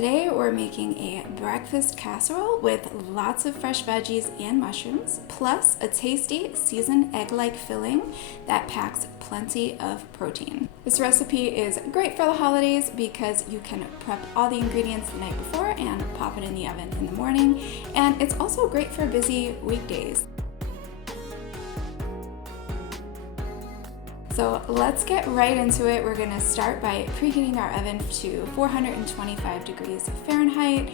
Today we're making a breakfast casserole with lots of fresh veggies and mushrooms, plus a tasty seasoned egg-like filling that packs plenty of protein. This recipe is great for the holidays because you can prep all the ingredients the night before and pop it in the oven in the morning, and it's also great for busy weekdays. So let's get right into it. We're gonna start by preheating our oven to 425 degrees Fahrenheit,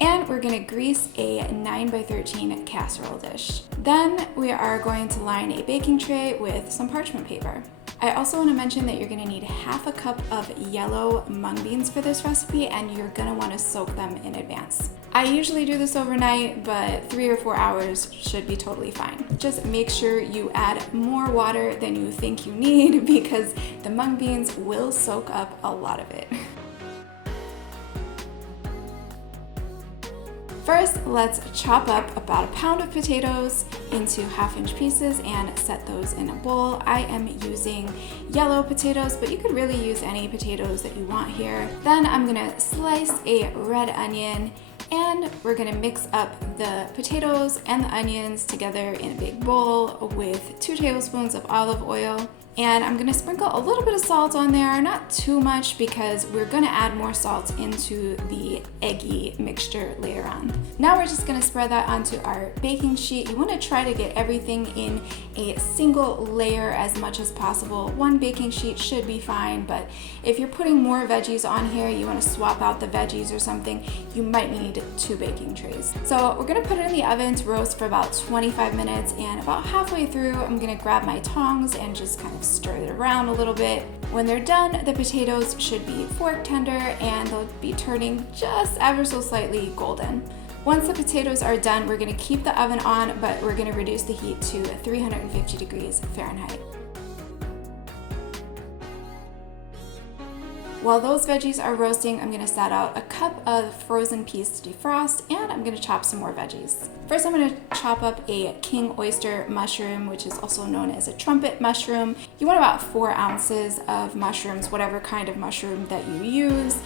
and we're gonna grease a 9x13 casserole dish. Then we are going to line a baking tray with some parchment paper. I also want to mention that you're going to need half a cup of yellow mung beans for this recipe, and you're going to want to soak them in advance. I usually do this overnight, but 3 or 4 hours should be totally fine. Just make sure you add more water than you think you need because the mung beans will soak up a lot of it. First, let's chop up about a pound of potatoes into 1/2-inch pieces and set those in a bowl. I am using yellow potatoes, but you could really use any potatoes that you want here. Then I'm gonna slice a red onion, and we're gonna mix up the potatoes and the onions together in a big bowl with 2 tablespoons of olive oil. And I'm gonna sprinkle a little bit of salt on there, not too much because we're gonna add more salt into the eggy mixture later on. Now we're just gonna spread that onto our baking sheet. You wanna try to get everything in a single layer as much as possible. 1 baking sheet should be fine, but if you're putting more veggies on here, you wanna swap out the veggies or something, you might need 2 baking trays. So we're gonna put it in the oven to roast for about 25 minutes, and about halfway through, I'm gonna grab my tongs and just kind of stir it around a little bit. When they're done, the potatoes should be fork tender and they'll be turning just ever so slightly golden. Once the potatoes are done, we're gonna keep the oven on, but we're gonna reduce the heat to 350 degrees Fahrenheit. While those veggies are roasting, I'm gonna set out a cup of frozen peas to defrost, and I'm gonna chop some more veggies. First, I'm gonna chop up a king oyster mushroom, which is also known as a trumpet mushroom. You want about 4 ounces of mushrooms, whatever kind of mushroom that you use.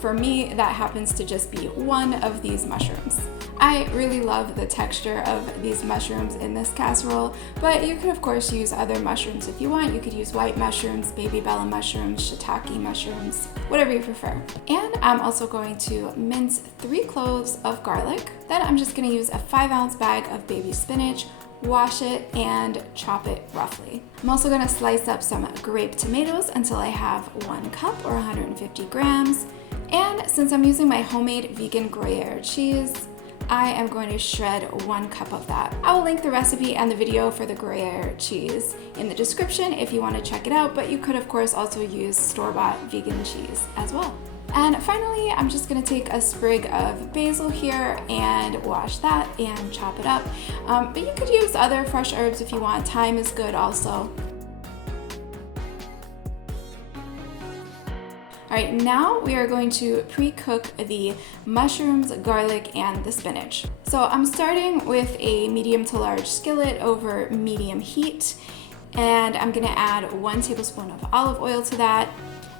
For me, that happens to just be 1 of these mushrooms. I really love the texture of these mushrooms in this casserole, but you could of course use other mushrooms if you want. You could use white mushrooms, baby bella mushrooms, shiitake mushrooms, whatever you prefer. And I'm also going to mince 3 cloves of garlic. Then I'm just going to use a 5-ounce bag of baby spinach, wash it, and chop it roughly. I'm also going to slice up some grape tomatoes until I have 1 cup or 150 grams. And since I'm using my homemade vegan Gruyere cheese, I am going to shred 1 cup of that. I will link the recipe and the video for the Gruyere cheese in the description if you want to check it out, but you could of course also use store-bought vegan cheese as well. And finally, I'm just gonna take a sprig of basil here and wash that and chop it up. But you could use other fresh herbs if you want. Thyme is good also. All right, now we are going to pre-cook the mushrooms, garlic, and the spinach. So I'm starting with a medium to large skillet over medium heat, and I'm gonna add 1 tablespoon of olive oil to that.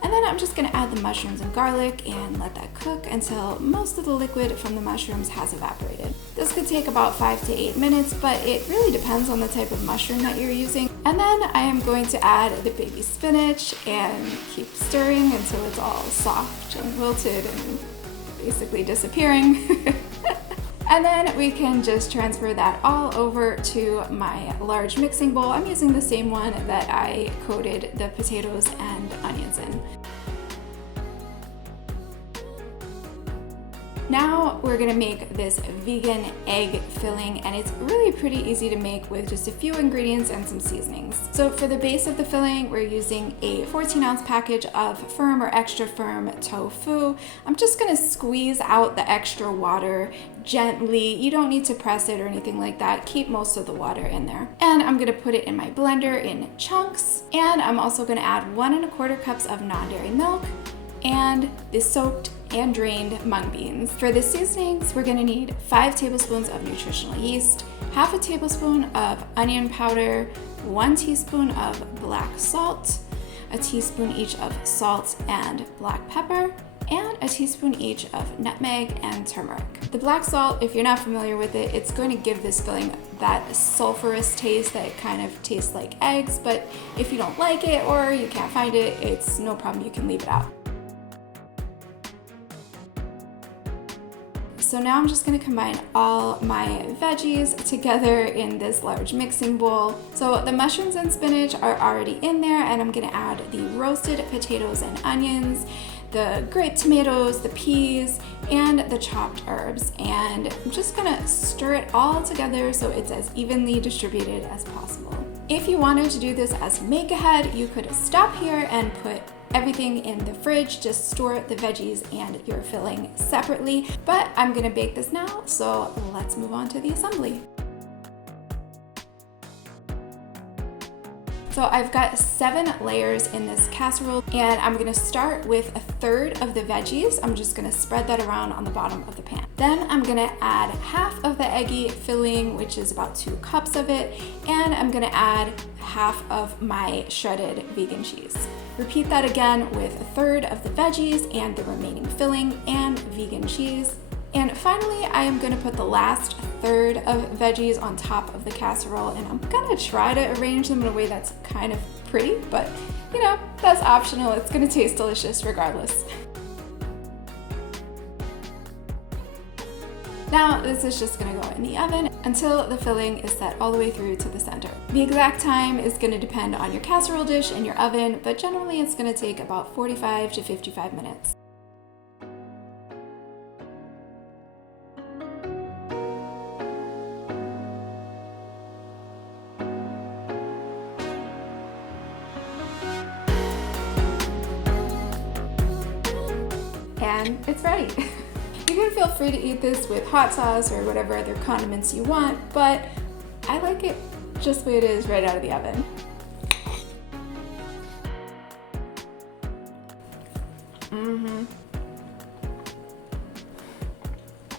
And then I'm just gonna add the mushrooms and garlic and let that cook until most of the liquid from the mushrooms has evaporated. This could take about 5 to 8 minutes, but it really depends on the type of mushroom that you're using. And then I am going to add the baby spinach and keep stirring until it's all soft and wilted and basically disappearing. And then we can just transfer that all over to my large mixing bowl. I'm using the same one that I coated the potatoes and onions in. Now we're gonna make this vegan egg filling, and it's really pretty easy to make with just a few ingredients and some seasonings. So for the base of the filling, we're using a 14-ounce package of firm or extra firm tofu. I'm just gonna squeeze out the extra water gently. You don't need to press it or anything like that. Keep most of the water in there. And I'm gonna put it in my blender in chunks, and I'm also gonna add 1 1/4 cups of non-dairy milk and the soaked and drained mung beans. For the seasonings, we're gonna need 5 tablespoons of nutritional yeast, 1/2 tablespoon of onion powder, 1 teaspoon of black salt, a teaspoon each of salt and black pepper, and a teaspoon each of nutmeg and turmeric. The black salt, if you're not familiar with it, it's going to give this filling that sulfurous taste that kind of tastes like eggs, but if you don't like it or you can't find it, it's no problem, you can leave it out. So now I'm just gonna combine all my veggies together in this large mixing bowl. So the mushrooms and spinach are already in there, and I'm gonna add the roasted potatoes and onions, the grape tomatoes, the peas, and the chopped herbs. And I'm just gonna stir it all together so it's as evenly distributed as possible. If you wanted to do this as make ahead, you could stop here and put everything in the fridge, just store the veggies and your filling separately. But I'm gonna bake this now, so let's move on to the assembly. So I've got 7 layers in this casserole, and I'm gonna start with 1/3 of the veggies. I'm just gonna spread that around on the bottom of the pan. Then I'm gonna add half of the eggy filling, which is about 2 cups of it, and I'm gonna add half of my shredded vegan cheese. Repeat that again with 1/3 of the veggies and the remaining filling and vegan cheese. And finally, I am gonna put the last 1/3 of veggies on top of the casserole, and I'm gonna try to arrange them in a way that's kind of pretty, but you know, that's optional. It's gonna taste delicious regardless. Now, this is just gonna go in the oven until the filling is set all the way through to the center. The exact time is gonna depend on your casserole dish and your oven, but generally it's gonna take about 45 to 55 minutes. And it's ready. You can feel free to eat this with hot sauce or whatever other condiments you want, but I like it just the way it is right out of the oven.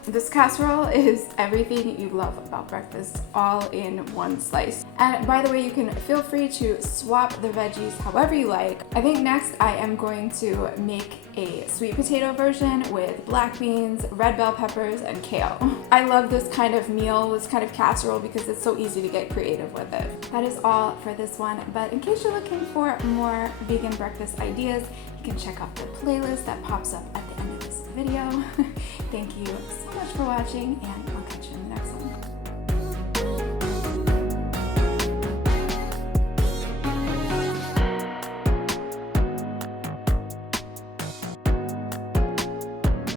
This casserole is everything you love about breakfast, all in one slice. And by the way, you can feel free to swap the veggies however you like. I think next I am going to make a sweet potato version with black beans, red bell peppers, and kale. I love this kind of meal, this kind of casserole, because it's so easy to get creative with it. That is all for this one, but in case you're looking for more vegan breakfast ideas, you can check out the playlist that pops up at the end of this video. Thank you so much for watching, and I'll catch you in the next one.